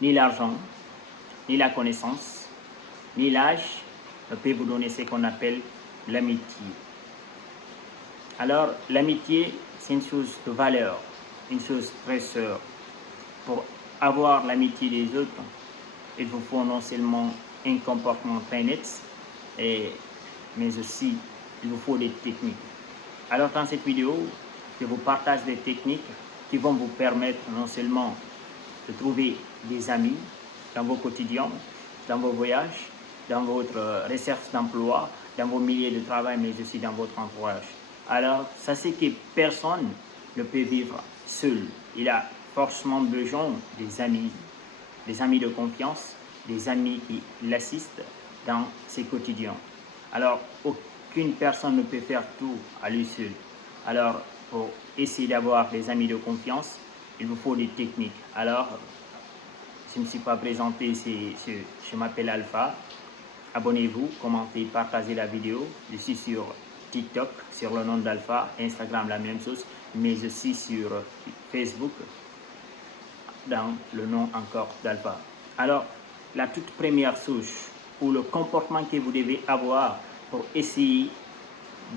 ni l'argent, ni la connaissance, ni l'âge ne peut vous donner ce qu'on appelle l'amitié. Alors, l'amitié, c'est une chose de valeur, une chose précieuse. Pour avoir l'amitié des autres, il vous faut non seulement un comportement très net, mais aussi il vous faut des techniques. Alors, dans cette vidéo, je vous partage des techniques qui vont vous permettre non seulement de trouver des amis dans vos quotidiens, dans vos voyages, dans votre recherche d'emploi, dans vos milieux de travail, mais aussi dans votre entourage. Alors, sachez que personne ne peut vivre seul. Il a forcément besoin des amis de confiance, des amis qui l'assistent dans ses quotidiens. Alors, aucune personne ne peut faire tout à lui seul. Alors, pour essayer d'avoir des amis de confiance, il vous faut des techniques. Alors, je ne me suis pas présenté, je m'appelle Alpha. Abonnez-vous, commentez, partagez la vidéo. Je suis sur TikTok, sur le nom d'Alpha, Instagram, la même chose, mais aussi sur Facebook, dans le nom encore d'Alpha. Alors, la toute première chose, ou le comportement que vous devez avoir pour essayer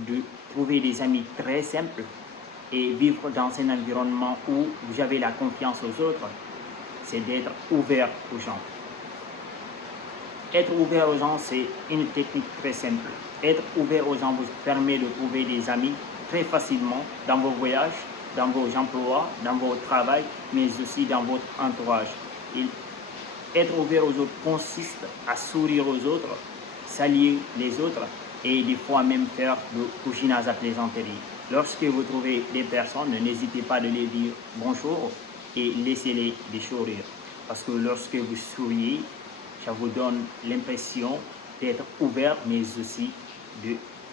de trouver des amis très simples et vivre dans un environnement où vous avez la confiance aux autres, c'est d'être ouvert aux gens. Être ouvert aux gens, c'est une technique très simple. Être ouvert aux gens vous permet de trouver des amis très facilement dans vos voyages, dans vos emplois, dans votre travail, mais aussi dans votre entourage. Être ouvert aux autres consiste à sourire aux autres, saluer les autres et des fois même faire le cousinage à plaisanterie. Lorsque vous trouvez des personnes, n'hésitez pas de les dire bonjour et laissez-les des sourires. Parce que lorsque vous souriez, ça vous donne l'impression d'être ouvert, mais aussi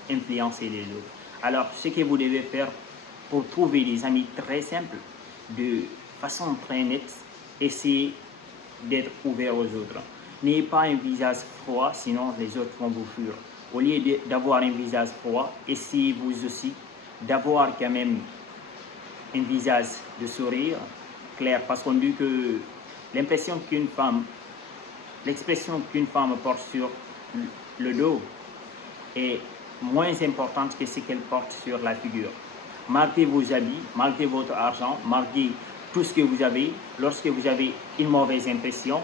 d'influencer les autres. Alors, ce que vous devez faire pour trouver des amis très simples, de façon très nette, essayez d'être ouvert aux autres. N'ayez pas un visage froid, sinon les autres vont vous fuir. Au lieu d'avoir un visage froid, essayez vous aussi d'avoir quand même un visage de sourire clair, parce qu'on dit que l'expression qu'une femme porte sur le dos est moins importante que ce qu'elle porte sur la figure. Marquez vos habits, marquez votre argent, marquez tout ce que vous avez. Lorsque vous avez une mauvaise impression,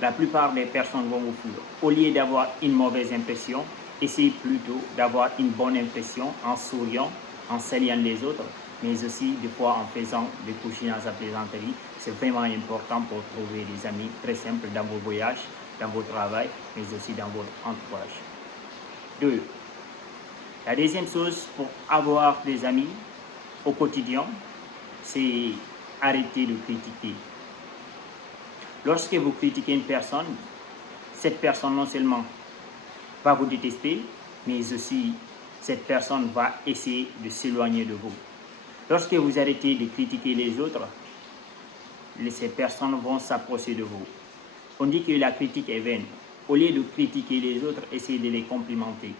la plupart des personnes vont vous fuir. Au lieu d'avoir une mauvaise impression, essayez plutôt d'avoir une bonne impression en souriant, en saluant les autres, mais aussi des fois en faisant des couchinages à plaisanterie. C'est vraiment important pour trouver des amis très simples dans vos voyages, dans votre travail, mais aussi dans votre entourage. 2. La deuxième chose pour avoir des amis au quotidien, c'est arrêter de critiquer. Lorsque vous critiquez une personne, cette personne non seulement va vous détester, mais aussi cette personne va essayer de s'éloigner de vous. Lorsque vous arrêtez de critiquer les autres, ces personnes vont s'approcher de vous. On dit que la critique est vaine. Au lieu de critiquer les autres, essayez de les complimenter.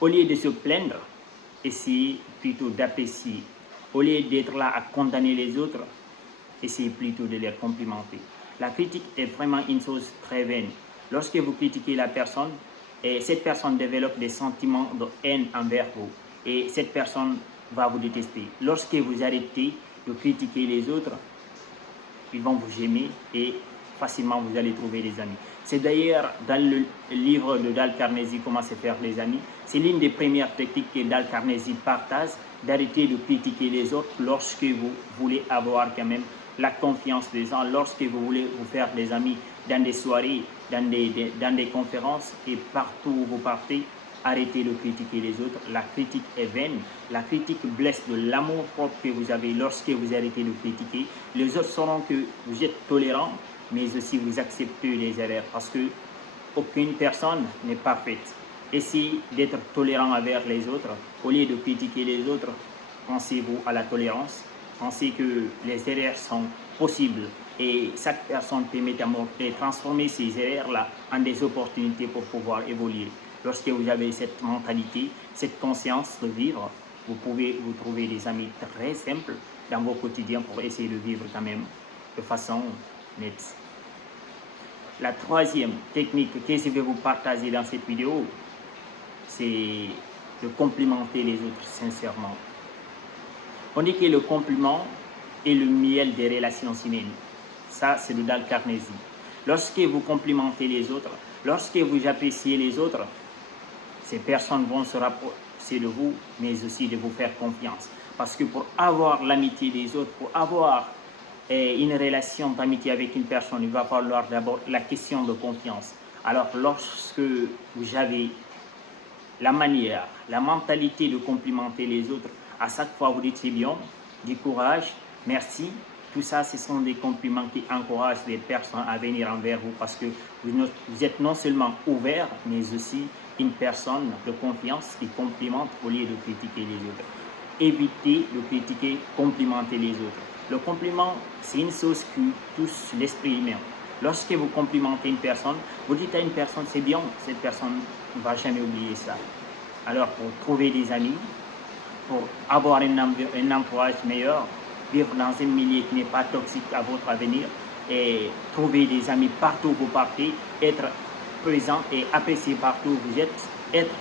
Au lieu de se plaindre, essayez plutôt d'apprécier. Au lieu d'être là à condamner les autres, essayez plutôt de les complimenter. La critique est vraiment une chose très vaine. Lorsque vous critiquez la personne, cette personne développe des sentiments de haine envers vous et cette personne va vous détester. Lorsque vous arrêtez de critiquer les autres, ils vont vous aimer et facilement vous allez trouver des amis. C'est d'ailleurs dans le livre de Dale Carnegie, Comment se faire des amis, c'est l'une des premières techniques que Dale Carnegie partage, d'arrêter de critiquer les autres lorsque vous voulez avoir quand même la confiance des gens, lorsque vous voulez vous faire des amis dans des soirées, dans des conférences et partout où vous partez. Arrêtez de critiquer les autres. La critique est vaine. La critique blesse de l'amour propre que vous avez lorsque vous arrêtez de critiquer. Les autres sauront que vous êtes tolérant, mais aussi vous acceptez les erreurs parce que aucune personne n'est parfaite. Essayez d'être tolérant envers les autres. Au lieu de critiquer les autres, pensez-vous à la tolérance. Pensez que les erreurs sont possibles et chaque personne peut transformer ces erreurs-là en des opportunités pour pouvoir évoluer. Lorsque vous avez cette mentalité, cette conscience de vivre, vous pouvez vous trouver des amis très simples dans vos quotidiens pour essayer de vivre quand même de façon nette. La troisième technique que je vais vous partager dans cette vidéo, c'est de complimenter les autres sincèrement. On dit que le compliment est le miel des relations humaines. Ça, c'est de Dale Carnegie. Lorsque vous complimentez les autres, lorsque vous appréciez les autres, ces personnes vont se rapprocher de vous, mais aussi de vous faire confiance. Parce que pour avoir l'amitié des autres, pour avoir une relation d'amitié avec une personne, il va falloir d'abord la question de confiance. Alors, lorsque vous avez la manière, la mentalité de complimenter les autres, à chaque fois vous dites c'est bien, du courage, merci. Tout ça, ce sont des compliments qui encouragent les personnes à venir envers vous parce que vous êtes non seulement ouvert, mais aussi une personne de confiance qui complimente au lieu de critiquer les autres. Évitez de critiquer, complimenter les autres. Le compliment, c'est une chose qui touche l'esprit humain. Lorsque vous complimentez une personne, vous dites à une personne c'est bien, cette personne ne va jamais oublier ça. Alors, pour trouver des amis, pour avoir un entourage meilleur, vivre dans un milieu qui n'est pas toxique à votre avenir et trouver des amis partout où vous partez, être présent et apprécié partout où vous êtes, être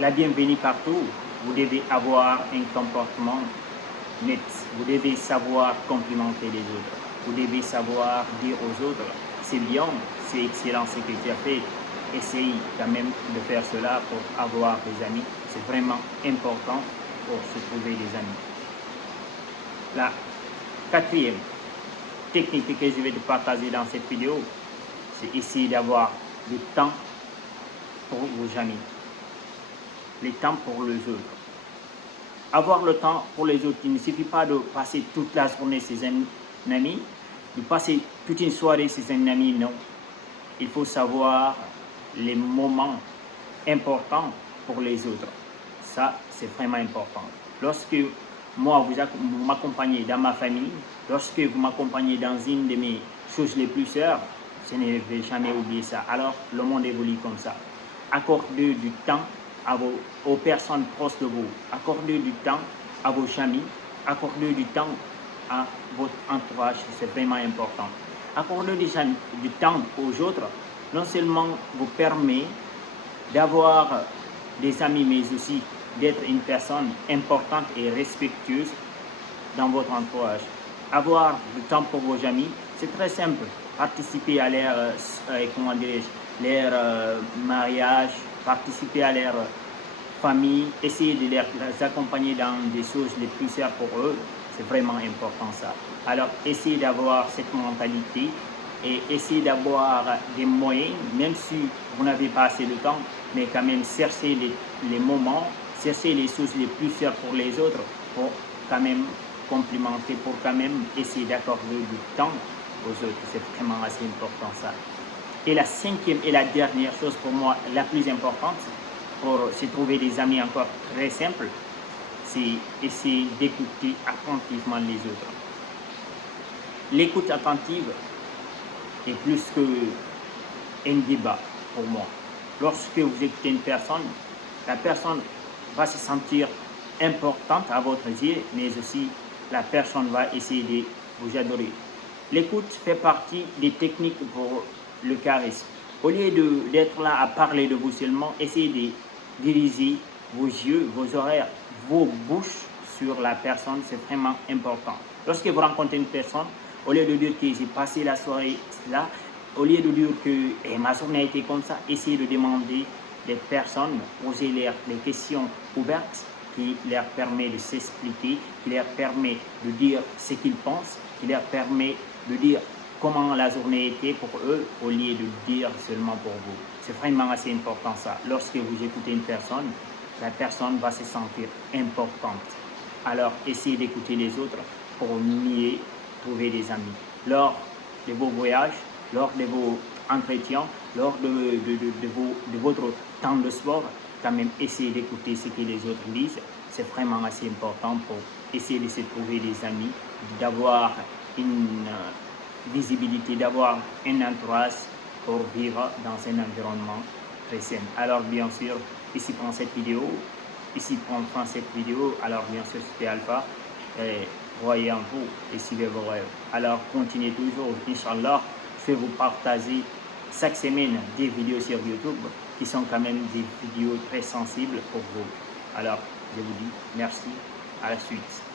la bienvenue partout, vous devez avoir un comportement net. Vous devez savoir complimenter les autres. Vous devez savoir dire aux autres, c'est bien, c'est excellent ce que tu as fait. Essaye quand même de faire cela pour avoir des amis. C'est vraiment important pour se trouver des amis. La quatrième technique que je vais te partager dans cette vidéo, c'est essayer d'avoir du temps pour vos amis. Le temps pour les autres. Avoir le temps pour les autres, il ne suffit pas de passer toute la journée chez un ami, de passer toute une soirée chez un ami, non. Il faut savoir les moments importants pour les autres. Ça, c'est vraiment important. Lorsque moi, vous m'accompagnez dans ma famille, lorsque vous m'accompagnez dans une de mes choses les plus chères, je ne vais jamais oublier ça. Alors, le monde évolue comme ça. Accordez du temps aux personnes proches de vous. Accordez du temps à vos amis. Accordez du temps à votre entourage. C'est vraiment important. Accorder du temps aux autres, non seulement vous permet d'avoir des amis, mais aussi d'être une personne importante et respectueuse dans votre entourage. Avoir du temps pour vos amis, c'est très simple. Participer à leur, mariage, participer à leur famille, essayer de les accompagner dans des choses les plus chères pour eux, c'est vraiment important ça. Alors, essayez d'avoir cette mentalité et essayez d'avoir des moyens, même si vous n'avez pas assez de temps, mais quand même chercher les moments, chercher les choses les plus chères pour les autres, pour quand même complimenter, pour quand même essayer d'accorder du temps aux autres. C'est vraiment assez important ça. Et la cinquième et la dernière chose pour moi, la plus importante, pour se trouver des amis encore très simples, c'est essayer d'écouter attentivement les autres. L'écoute attentive est plus qu'un débat pour moi. Lorsque vous écoutez une personne, la personne va se sentir importante à votre yeux, mais aussi la personne va essayer de vous adorer. L'écoute fait partie des techniques pour le charisme. Au lieu d'être là à parler de vous seulement, essayez de diriger vos yeux, vos oreilles, vos bouches sur la personne, c'est vraiment important. Lorsque vous rencontrez une personne, au lieu de dire que j'ai passé la soirée là, au lieu de dire que ma journée a été comme ça, essayez de demander des personnes, posez-leur des questions ouvertes qui leur permet de s'expliquer, qui leur permet de dire ce qu'ils pensent, qui leur permet de dire comment la journée était pour eux, au lieu de dire seulement pour vous. C'est vraiment assez important ça. Lorsque vous écoutez une personne, la personne va se sentir importante. Alors, essayez d'écouter les autres pour mieux trouver des amis. Lors de vos voyages, lors de vos entretiens, lors de votre temps de sport, quand même essayez d'écouter ce que les autres disent. C'est vraiment assez important pour essayer de se trouver des amis, d'avoir une visibilité, d'avoir un entourage pour vivre dans un environnement très sain. Alors bien sûr, ici prend cette vidéo, alors bien sûr c'était Alpha, et croyez en vous et suivez vos rêves. Alors continuez toujours, Inch'Allah, je vais vous partager chaque semaine des vidéos sur YouTube qui sont quand même des vidéos très sensibles pour vous. Alors, je vous dis merci, à la suite.